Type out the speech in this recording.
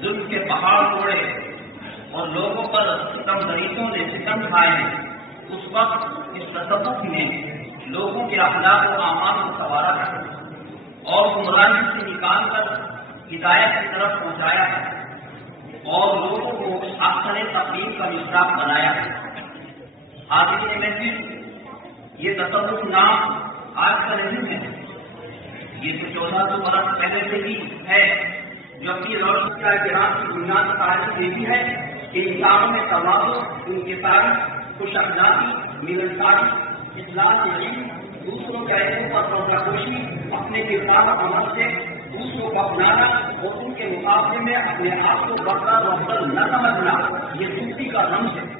ظلم کے پہاڑ توڑے اور لوگوں پر ستم ضعیفوں نے ستم کھائے، اس وقت اس تصوف نے لوگوں کے اخلاق و اعمال کو سنوارا ہے اور گمراہی سے نکال کر ہدایت کی طرف پہنچایا ہے اور لوگوں کو احسن تقلید کا مصداق بنایا ہے۔ حاضرین محفل، یہ تصوف نام آج کا نہیں ہے، یہ تو 1400 برس پہلے سے ہی ہے، جو اپنی روشنی کا احترام کی بنیاد تعریف دیتی ہے کہ انسانوں میں توازن، انکساری، خوش اخلاقی، ملنساری، اصلاح علم، دوسروں کے عیبوں پر پردہ پوشی، اپنے کردار و عمل سے دوسروں کو اپنانا اور ان کے مقابلے میں اپنے آپ کو بڑھتر و افضل نہ سمجھنا، یہ صوفی کا رمز ہے۔